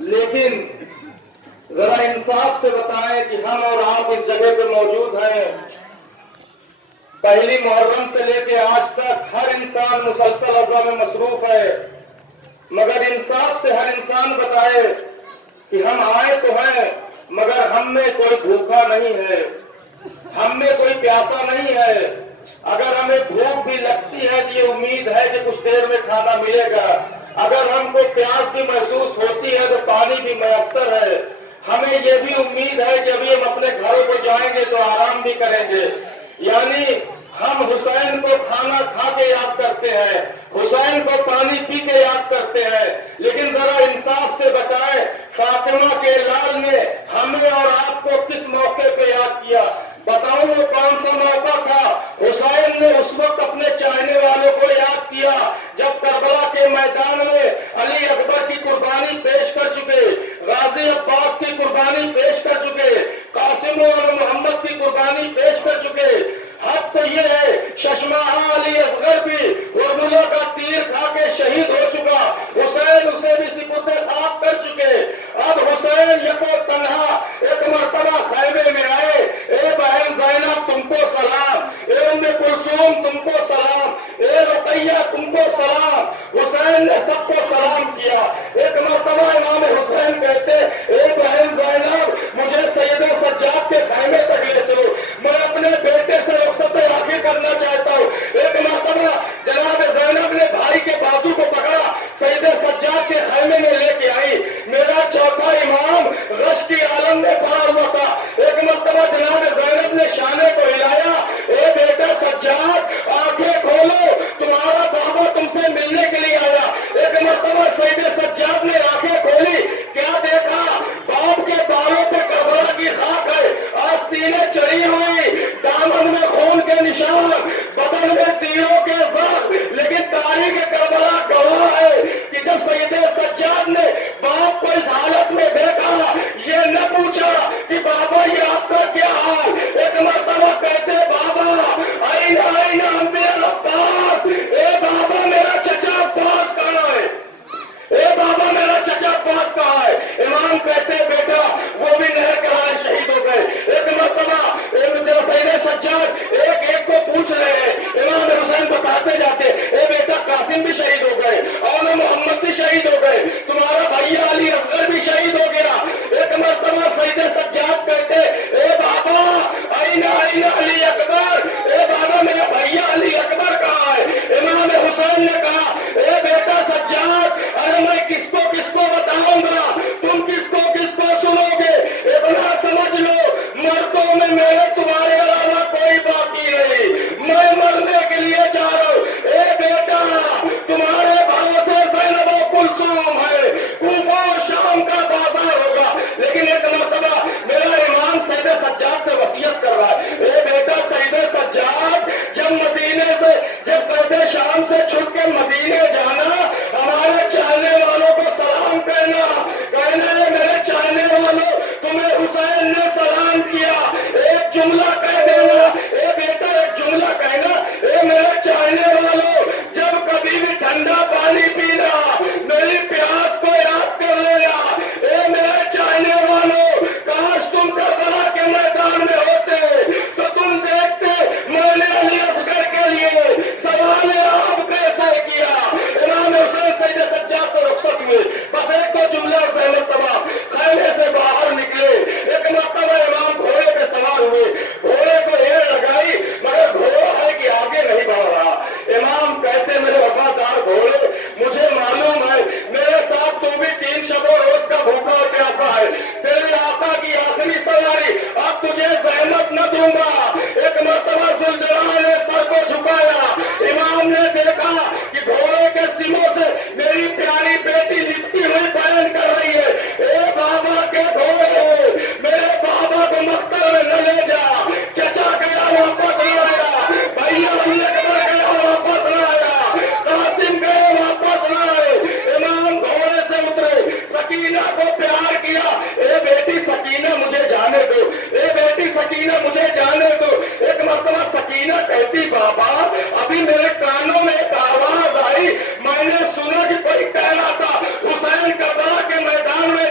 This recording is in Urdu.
لیکن ذرا انصاف سے بتائیں کہ ہم اور آپ اس جگہ پہ موجود ہیں، پہلی محرم سے لے کے آج تک ہر انسان مسلسل عزا میں مصروف ہے، مگر انصاف سے ہر انسان بتائے کہ ہم آئے تو ہیں مگر ہم میں کوئی بھوکا نہیں ہے، ہم میں کوئی پیاسا نہیں ہے۔ اگر ہمیں بھوک بھی لگتی ہے تو یہ امید ہے کہ کچھ دیر میں کھانا ملے گا، اگر ہم کو پیاس بھی محسوس ہوتی ہے تو پانی بھی میسر ہے، ہمیں یہ بھی امید ہے کہ ابھی ہم اپنے گھروں کو جائیں گے تو آرام بھی کریں گے۔ یعنی ہم حسین کو کھانا کھا کے یاد کرتے ہیں، حسین کو پانی پی کے یاد کرتے ہیں، لیکن ذرا انصاف سے بتائیں فاطمہ کے لال نے ہمیں اور آپ کو کس موقع پہ یاد کیا؟ بتاؤں وہ کون سا موقع تھا؟ حسین نے اس وقت اپنے چاہنے والوں کو یاد کیا جب کربلا کے میدان میں علی اکبر کی قربانی پیش کر چکے، غازی عباس کی قربانی پیش کر چکے، قاسم اور محمد کی قربانی پیش کر چکے۔ حق تو یہ ہے ششماہ علی اصغر بھی ورملا کا تیر کھا کے شہید ہو چکا، حسین اسے بھی سپرد خاک کر چکے۔ اب حسین یکو تنہا ایک مرتبہ خیمے میں آئے، اے بہن زینب تم کو سلام، اے ام کلثوم تم کو سلام، اے رقیہ تم کو سلام۔ حسین نے سب کو سلام کیا۔ ایک مرتبہ امام حسین کہتے اے بہن زینب مجھے سید سجاد کے خیمے تک لے چلو، میں اپنے بیٹے سے رخصت آخر کرنا چاہتا ہوں۔ ایک مرتبہ جناب زینب نے بھائی کے بازو کو پکڑا، سید سجاد کے خیمے میں لے کے آئی۔ میرا چوتھا امام رش کی عالم میں پڑا ہوا تھا۔ ایک مرتبہ جناب زینب نے شانے کو ہلایا، اے بیٹا سجاد آنکھیں کھولو، تمہارا بابا تم سے ملنے کے لیے آیا۔ ایک مرتبہ سید سجاد نے آنکھیں کھولی، کیا دیکھا؟ باپ کے بالوں پہ کربلا کی خاک ہے، آستینیں چڑھی ہوئی، دامن میں خون کے نشان، بدن میں تیروں کے زخم، لیکن تاریخ کربلا گواہ ہے کہ جب سید سجاد نے باپ کو اس حالت میں دیکھا یہ نہ پوچھا کہ بابا یہ آپ کا کیا حال۔ ایک مرتبہ کہتے بابا آئین آئین انبیاء العباس، اے بابا میرا چچا عباس کہاں ہے؟ اے بابا میرا چچا عباس کہاں ہے؟ امام کہتے بیٹا وہ بھی نہر کنارے شہید ہو گئے۔ ایک مرتبہ سید سجاد ایک ایک کو پوچھ رہے ہیں، امام حسین بتاتے جاتے اے بیٹا قاسم بھی شہید ہو گئے اور محمد بھی شہید ہو گئے، تمہارا بھیا علی اصغر بھی شہید ہو گیا۔ ایک مرتبہ سید سجاد کہتے اے بابا آئین آئین علی اکبر، اے بابا میرا بھیا علی اکبر کہاں ہے؟ امام حسین نے کہا اے بیٹا سجاد ارے میں کس کو بتاؤں گا، تم کس کو سنو گے؟ اتنا سمجھ لو مردوں میں میرے تمہارے علاوہ کوئی باقی نہیں، میں مرنے کے لیے جا رہا ہوں۔ اے بیٹا تمہارے بھروسے زینب و کلثوم ہے، کوفہ و شام کا بازار ہوگا۔ لیکن ایک مرتبہ میرا امام سید سجاد سے وصیت کر رہا ہے، اے بیٹا سید سجاد جب مدینے سے جب قید شام سے چھٹ کے مدینے جانا ہمارے چاہنے والوں کو سلام کہنا ہے میرے چاہنے والوں تمہیں حسین نے سلام کیا، ایک جملہ کہہ دینا، اے بیٹا ایک جملہ کہنا، اے میرے چاہنے والوں جب کبھی بھی ٹھنڈا پانی پینا میری پیاس کو یاد کر لینا، اے میرے چاہنے والوں کاش تم کربلا کے میدان میں ہوتے تو تم دیکھتے میں نے علی اصغر کے لیے سوال آپ کیسے کیا۔ امام حسین سید سجاد سے رخصت ہوئے، بس ایک دو جملے اور بے مرتبہ خیمے سے باہر نکلے۔ ایک مرتبہ امام گھوڑے پہ سوار ہوئے، گھوڑے کو ایڑ لگائی مگر گھوڑا ہے کہ آگے نہیں بڑھ رہا۔ امام کہتے میرے وفادار گھوڑے مجھے معلوم ہے میرے ساتھ تو بھی 3 شب و روز کا بھوکا اور پیاسا ہے، تیرے آقا کی آخری سواری اب تجھے زحمت نہ دوں گا۔ ایک مرتبہ ذوالجلال نے سر کو جھکایا، امام نے دیکھا کہ گھوڑے کے سیموں سے میری پیاری بیٹی لپٹی ہوئی بیان کر رہی ہے، اے بابا کے گھوڑے میرے بابا کو مقتل میں نہ لے جا، چچا گیا واپس نہ آیا، بھیا علی اکبر گیا واپس نہ آیا، قاسم گئے واپس نہ آئے۔ امام گھوڑے سے اترے، سکینہ کو پیار کیا، اے بیٹی سکینہ مجھے جانے دو، اے بیٹی سکینہ مجھے جانے دو۔ ایک مرتبہ سکینہ کہتی بابا ابھی میرے کانوں میں ایک آواز آئی، میں نے سنا کہ کوئی کہہ رہا تھا حسین کربلا کے میدان میں